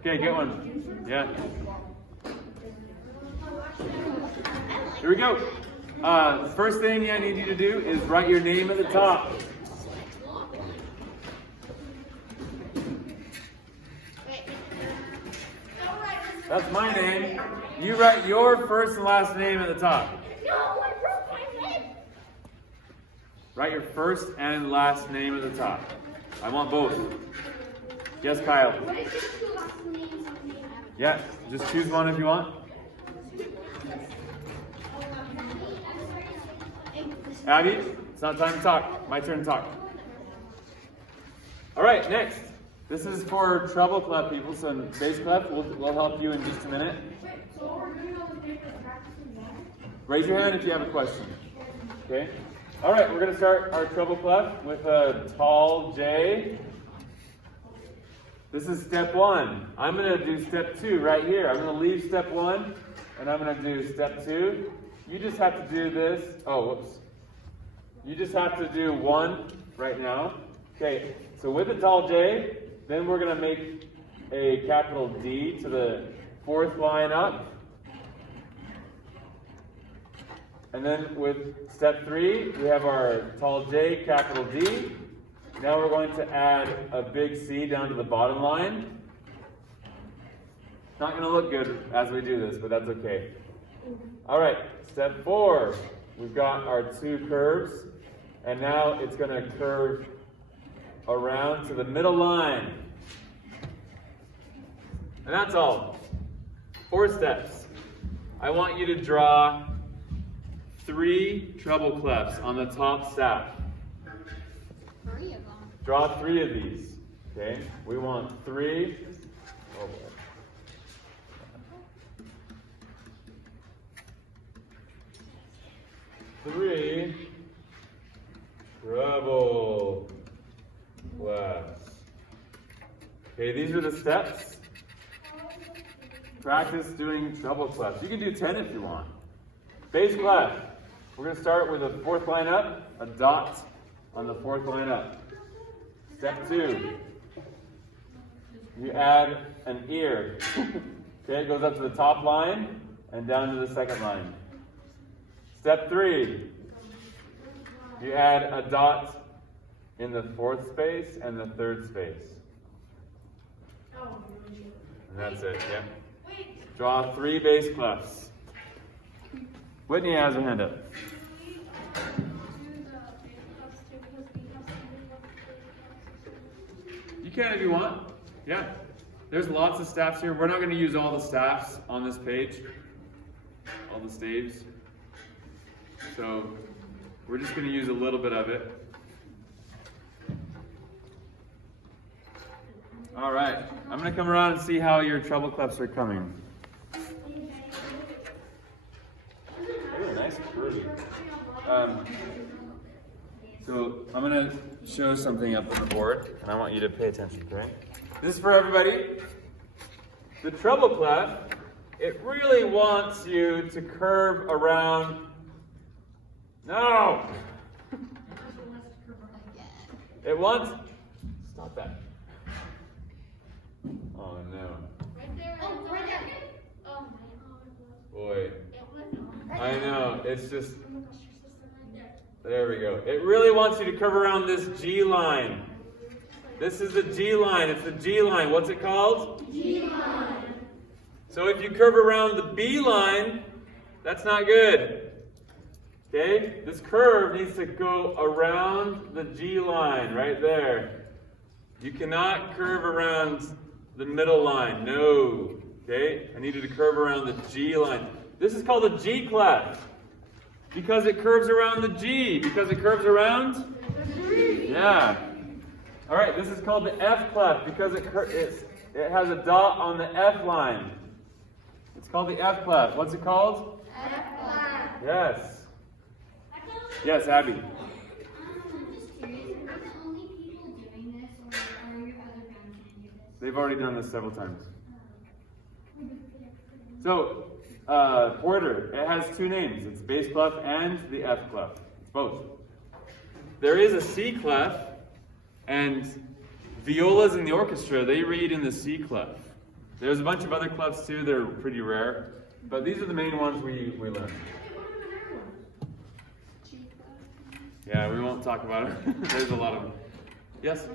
Okay, get one. Yeah. Here we go. The first thing I need you to do is write your name at the top. That's my name. You write your first and last name at the top. No, I broke my head. Write your first and last name at the top. I want both. Yes, Kyle. What is your two last names? Yeah, just choose one if you want. Abby, it's not time to talk. My turn to talk. All right, next. This is for treble clef people, so bass clef will help you in just a minute. Raise your hand if you have a question. Okay. All right, we're going to start our treble clef with a tall J. This is step 1. I'm going to do step 2 right here. I'm going to leave step 1, and I'm going to do step 2. You just have to do this. Oh, whoops. You just have to do 1 right now. Okay, so with the tall J, then we're going to make a capital D to the 4th line up. And then with step 3, we have our tall J, capital D. Now we're going to add a big C down to the bottom line. It's not going to look good as we do this, but that's okay. All right, step 4. We've got our 2 curves, and now it's going to curve around to the middle line. And that's all. 4 steps. I want you to draw 3 treble clefs on the top staff. 3 of them. Draw 3 of these. Okay? We want 3. Oh boy. 3 treble clefs. Okay, these are the steps. Practice doing treble clefs. You can do 10 if you want. Bass clef. We're going to start with a 4th line up, a dot on the 4th line up. Step 2. You add an ear. Okay, it goes up to the top line and down to the 2nd line. Step 3. You add a dot in the 4th space and the 3rd space. And that's it, yeah. Draw 3 bass clefs. Whitney has her hand up. You can if you want. Yeah. There's lots of staffs here. We're not going to use all the staffs on this page. All the staves. So we're just going to use a little bit of it. All right. I'm going to come around and see how your treble clefs are coming. Ooh, nice curvy. So I'm going to show something up on the board, and I want you to pay attention, okay? This is for everybody. The treble clef, it really wants you to curve around. No! It wants. Stop that. Oh no. Right there. Oh, right there. Oh my. Boy. I know. It's just. There we go. It really wants you to curve around this G line. This is the G line. It's the G line. What's it called? G line. So if you curve around the B line, that's not good. Okay? This curve needs to go around the G line right there. You cannot curve around the middle line. No. Okay? I need you to curve around the G line. This is called a G clef. Because it curves around the G. Because it curves around? Yeah. All right, this is called the F clef because it has a dot on the F line. It's called the F clef. What's it called? F clef. Yes. Yes, Abby. I'm just curious, are we the only people doing this, or are your other bands going to do this? They've already done this several times. So, Porter, it has 2 names. It's bass clef and the F clef. It's both. There is a C clef, And violas in the orchestra, they read in the C clef. There's a bunch of other clefs too, they're pretty rare. But these are the main ones we learn. Yeah, we won't talk about it. There's a lot of them. Yes?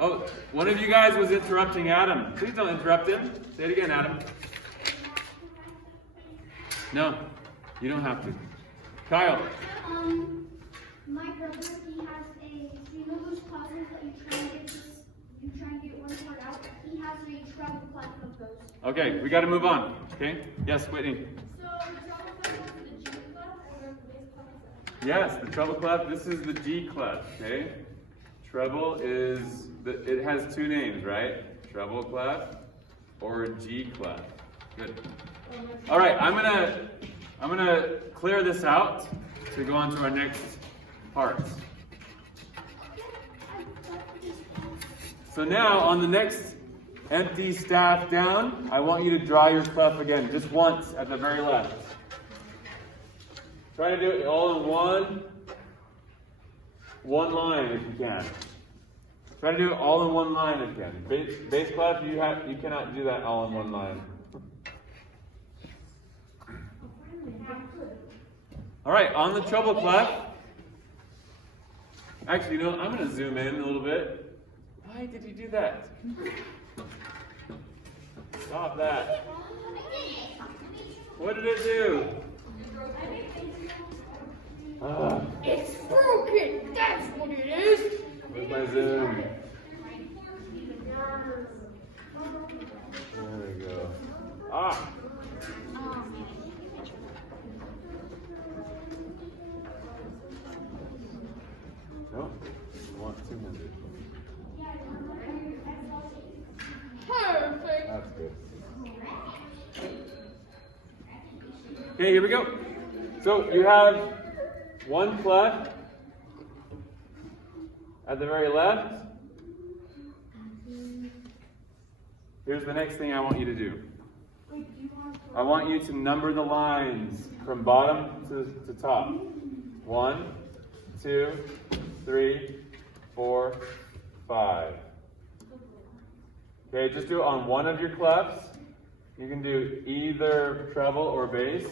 Oh, one of you guys was interrupting Adam. Please don't interrupt him. Say it again, Adam. No, you don't have to. Kyle. My brother, he has you know those puzzles that you try and get one part out? He has a treble clef of those. Okay, we got to move on. Okay? Yes, Whitney. So the treble clef is the G clef or the bass clef? Yes, the treble clef. This is the G clef. Okay? Treble is it has two names, right? Treble clef or G clef. Good. All right, I'm gonna clear this out to go on to our next part. So now on the next empty staff down, I want you to draw your clef again, just once at the very left. Try to do it all in one line if you can. Try to do it all in one line if you can. Bass clef, you cannot do that all in one line. All right, on the treble clef. Actually, you know, I'm going to zoom in a little bit. Why did you do that? Stop that. What did it do? It's broken! That's what it is! Where's my zoom? There we go. Ah! No? You want 200. Perfect! That's good. Okay, here we go. So you have one clef at the very left. Here's the next thing I want you to do. I want you to number the lines from bottom to top. 1, 2, 3, 4, 5. Okay, just do it on one of your clefs. You can do either treble or bass.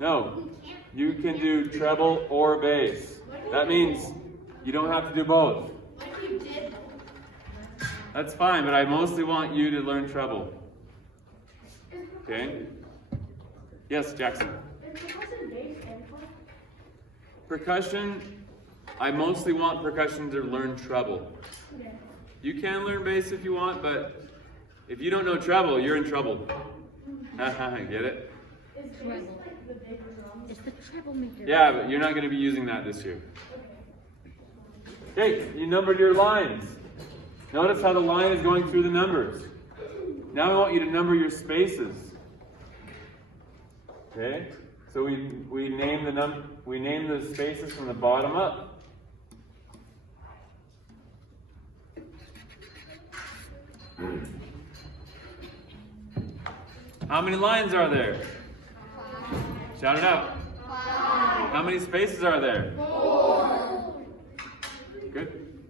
No, you can do treble or bass. That means you don't have to do both. That's fine, but I mostly want you to learn treble. Okay? Yes, Jackson. Percussion, I mostly want percussion to learn treble. You can learn bass if you want, but if you don't know treble, you're in trouble. Get it? It's the treble maker. Yeah, but you're not going to be using that this year. Okay, you numbered your lines. Notice how the line is going through the numbers. Now I want you to number your spaces. Okay? So we name the spaces from the bottom up. How many lines are there? Shout it out. 5. How many spaces are there? 4. Good.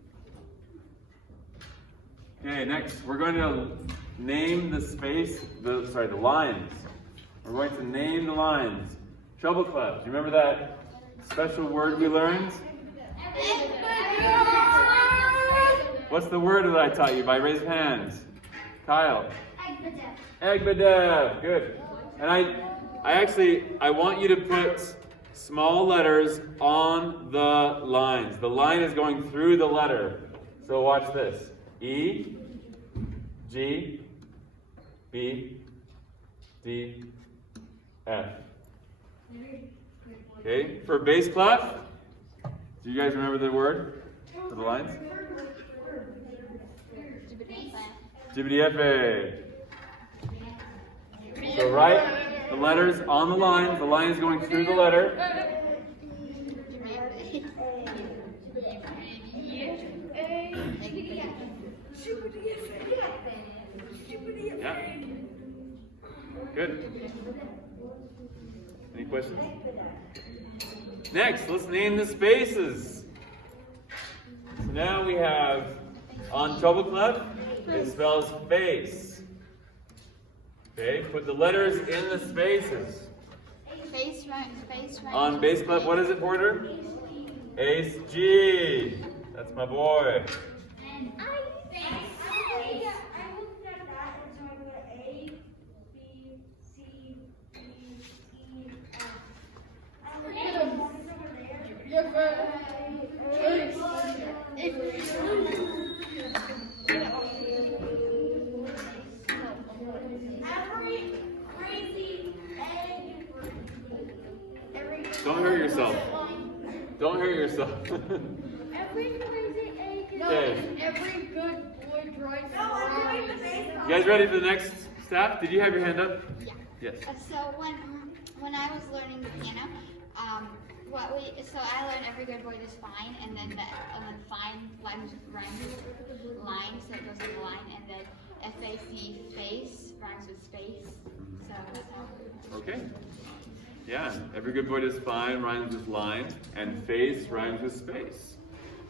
Okay, next we're going to name the the lines. We're going to name the lines. Treble clef. Do you remember that special word we learned? What's the word that I taught you by raise of hands? Kyle. Egbedev. Good. And I want you to put small letters on the lines. The line is going through the letter. So watch this. E, G, B, D, F. Okay, for bass clef, do you guys remember the word for the lines? Jibbity-F-A. So write the letters on the line. The line is going through the letter. Yeah. Good. questions? Next, let's name the spaces. So now we have on Treble Clef, it spells face. Okay, put the letters in the spaces. Face right. On bass clef, what is it, Porter? Ace G. That's my boy. And I looked at that, and so I go to A, B, C, D, E, F. I looked at the ones over there. Every crazy egg. Don't hurt yourself. Don't hurt yourself. Every crazy egg. Okay. Every good boy drives No, I'm doing the base. You guys ready for the next staff? Did you have your hand up? Yeah. Yes. So when I was learning the piano, so I learned every good boy does fine, and then fine rhymes with line, so it goes in the line, and then FAC face rhymes with space. So that's how. Okay. Yeah. Every good boy does fine rhymes with line, and face rhymes with space.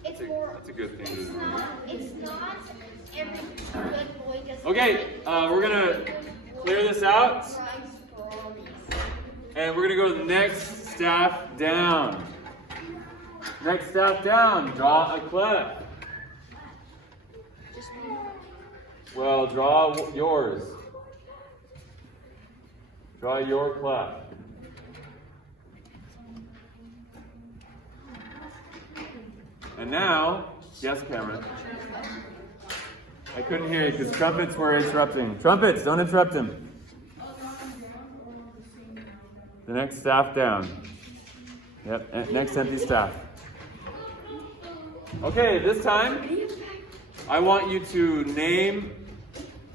It's more. That's a good thing to do. It's not every good boy does. Okay. We're gonna clear this out, and we're gonna go to the next staff down. Next staff down. Draw a clef. Well, draw yours. Draw your clef. And now, yes, Cameron. I couldn't hear you because trumpets were interrupting. Trumpets, don't interrupt him. The next staff down. Yep, next empty staff. Okay, this time, I want you to name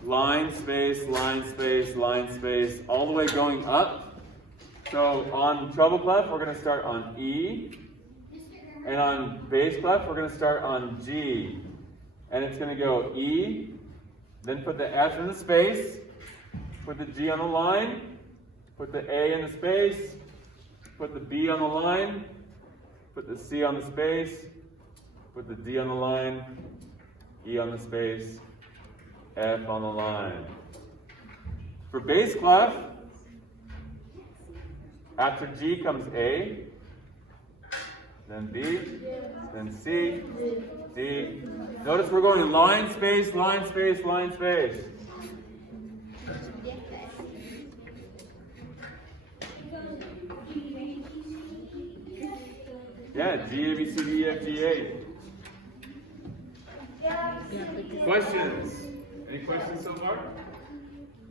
line, space, line, space, line, space, all the way going up. So on treble clef, we're going to start on E. And on bass clef, we're going to start on G. And it's going to go E, then put the F in the space, put the G on the line, put the A in the space, put the B on the line, put the C on the space, put the D on the line, E on the space, F on the line. For bass clef, after G comes A, then B, then C, D. Notice we're going line, space, line, space, line, space. Yeah, G, A, B, C, D, E, F, G, A. Questions? Any questions so far?